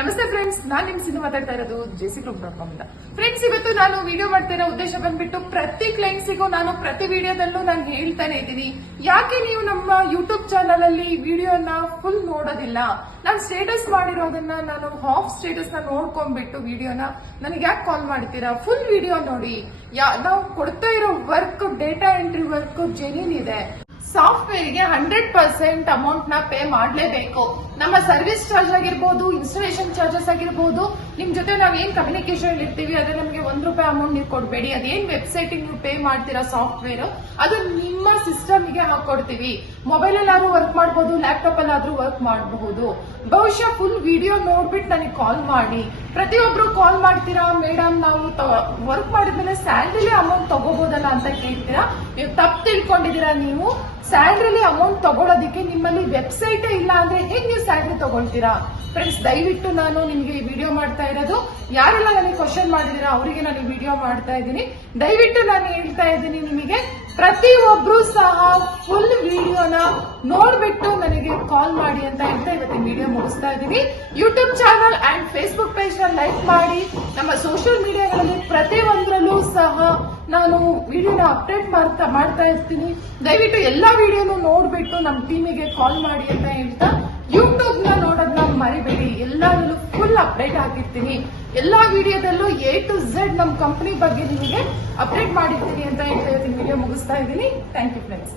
ನಮಸ್ತೆ ಫ್ರೆಂಡ್ಸ್, ನಾನು ನಿಮ್ ಸಿನಿಮಾ ಮಾತಾಡ್ತಾ ಇರೋದು jc.com ಇಂದ. ಫ್ರೆಂಡ್ಸ್, ಇವತ್ತು ನಾನು ವಿಡಿಯೋ ಮಾಡ್ತಾ ಇರೋ ಉದ್ದೇಶ ಬಂದ್ಬಿಟ್ಟು ಪ್ರತಿ ಕ್ಲೈಂಟ್ಸಿಗೂ ನಾನು ಪ್ರತಿ ವಿಡಿಯೋದಲ್ಲೂ ನಾನು ಹೇಳ್ತಾನೆ ಇದ್ದೀನಿ, ಯಾಕೆ ನೀವು ನಮ್ಮ ಯೂಟ್ಯೂಬ್ ಚಾನಲ್ ಅಲ್ಲಿ ವಿಡಿಯೋನ ಫುಲ್ ನೋಡೋದಿಲ್ಲ? ನಾನು ಸ್ಟೇಟಸ್ ಮಾಡಿರೋದನ್ನ ನಾನು ಹಾಫ್ ಸ್ಟೇಟಸ್ ನ ನೋಡ್ಕೊಂಡ್ಬಿಟ್ಟು ವಿಡಿಯೋನ ನನಗೆ ಯಾಕೆ ಕಾಲ್ ಮಾಡ್ತೀರಾ? ಫುಲ್ ವಿಡಿಯೋ ನೋಡಿ. ನಾವು ಕೊಡ್ತಾ ಇರೋ work, data entry work genuine ಇದೆ. ಸಾಫ್ಟ್ವೇರ್ಗೆ 100% ಅಮೌಂಟ್ ನ ಪೇ ಮಾಡಲೇಬೇಕು. ನಮ್ಮ ಸರ್ವಿಸ್ ಚಾರ್ಜ್ ಆಗಿರ್ಬೋದು, ಇನ್ಸ್ಟಾಲೇಷನ್ ಚಾರ್ಜಸ್ ಆಗಿರ್ಬೋದು, ನಿಮ್ ಜೊತೆ ನಾವ್ ಏನ್ ಕಮ್ಯುನಿಕೇಶನ್ ಇರ್ತೀವಿ ಅದೇ ನಮಗೆ ₹1 ಅಮೌಂಟ್ ನೀವು ಕೊಡಬೇಡಿ. ಅದೇನ್ ವೆಬ್ಸೈಟ್ ನೀವು ಪೇ ಮಾಡ್ತೀರಾ ಸಾಫ್ಟ್ವೇರ್, ಅದು ನಿಮ್ಮ ಸಿಸ್ಟಮ್ ಗೆ ಹಾಕೊಡ್ತೀವಿ. ಮೊಬೈಲ್ ಅಲ್ಲಾದ್ರೂ ವರ್ಕ್ ಮಾಡಬಹುದು, ಲ್ಯಾಪ್ಟಾಪ್ ಅಲ್ಲಾದ್ರೂ ವರ್ಕ್ ಮಾಡಬಹುದು. ಬಹುಶಃ ಫುಲ್ ವಿಡಿಯೋ ನೋಡ್ಬಿಟ್ಟು ನನಗೆ ಕಾಲ್ ಮಾಡಿ. ಪ್ರತಿಯೊಬ್ರು ಕಾಲ್ ಮಾಡ್ತೀರಾ, ಮೇಡಮ್ ನಾವು ವರ್ಕ್ ಮಾಡಿದ್ಮೇಲೆ ಸ್ಯಾಲ್ರಿಲಿ ಅಮೌಂಟ್ ತಗೋಬಹುದಲ್ಲ ಅಂತ ಕೇಳ್ತೀರಾ. ನೀವು ತಪ್ಪು ತಿಳ್ಕೊಂಡಿದ್ದೀರಾ. ನೀವು ಸ್ಯಾಲ್ರಿಲಿ ಅಮೌಂಟ್ ತಗೊಳ್ಳೋದಕ್ಕೆ ನಿಮ್ಮಲ್ಲಿ ವೆಬ್ಸೈಟ್ ಇಲ್ಲ ಅಂದ್ರೆ ಹೇಗೆ ನೀವು ಸ್ಯಾಲ್ರಿ ತಗೊಳ್ತೀರಾ? ಫ್ರೆಂಡ್ಸ್, ದಯವಿಟ್ಟು ನಾನು ನಿಮ್ಗೆ ಈ ವಿಡಿಯೋ ಮಾಡ್ತಾ ಇರೋದು, ಯಾರೆಲ್ಲ ನನಗೆ ಕ್ವಶನ್ ಮಾಡಿದೀರಾ ಅವರಿಗೆ ನಾನು ಈ ವಿಡಿಯೋ ಮಾಡ್ತಾ ಇದ್ದೀನಿ. ದಯವಿಟ್ಟು ನಾನು ಹೇಳ್ತಾ ಇದ್ದೀನಿ ನಿಮಗೆ, ಪ್ರತಿಯೊಬ್ರು ಸಹ ಫುಲ್ ವಿಡಿಯೋನ ನೋಡ್ಬಿಟ್ಟು ನನಗೆ ಕಾಲ್ ಮಾಡಿ ಅಂತ ಹೇಳ್ತಾ ಇವತ್ತಿನ ವಿಡಿಯೋ ಮುಗಿಸ್ತಾ ಇದ್ದೀನಿ. YouTube channel and Facebook page ನ ಲೈಕ್ ಮಾಡಿ. ನಮ್ಮ ಸೋಷಿಯಲ್ ಮೀಡಿಯಾಗಳಲ್ಲಿ ಪ್ರತಿಯೊಂದರಲ್ಲೂ ಸಹ ನಾನು ವಿಡಿಯೋನ ಅಪ್ಡೇಟ್ ಮಾಡ್ತಾ ಇರ್ತೀನಿ. ದಯವಿಟ್ಟು ಎಲ್ಲಾ ವಿಡಿಯೋನು ನೋಡ್ಬಿಟ್ಟು ನಮ್ಮ ಟೀಮಿಗೆ ಕಾಲ್ ಮಾಡಿ ಅಂತ ಹೇಳ್ತಾ, ಯೂಟ್ಯೂಬ್ ನ ನೋಡೋದನ್ನ ಮರಿಬೇಡಿ. ಎಲ್ಲಾದ್ರಲ್ಲೂ ಫುಲ್ ಅಪ್ಡೇಟ್ ಆಗಿರ್ತೀನಿ. ಎಲ್ಲಾ ವಿಡಿಯೋದಲ್ಲೂ A to Z ನಮ್ಮ ಕಂಪನಿ ಬಗ್ಗೆ ನಿಮಗೆ ಅಪ್ಡೇಟ್ ಮಾಡಿರ್ತೀನಿ ಅಂತ ಹೇಳ್ತಾ ವಿಡಿಯೋ ಮುಗಿಸ್ತಾ ಇದ್ದೀನಿ. Thank you friends.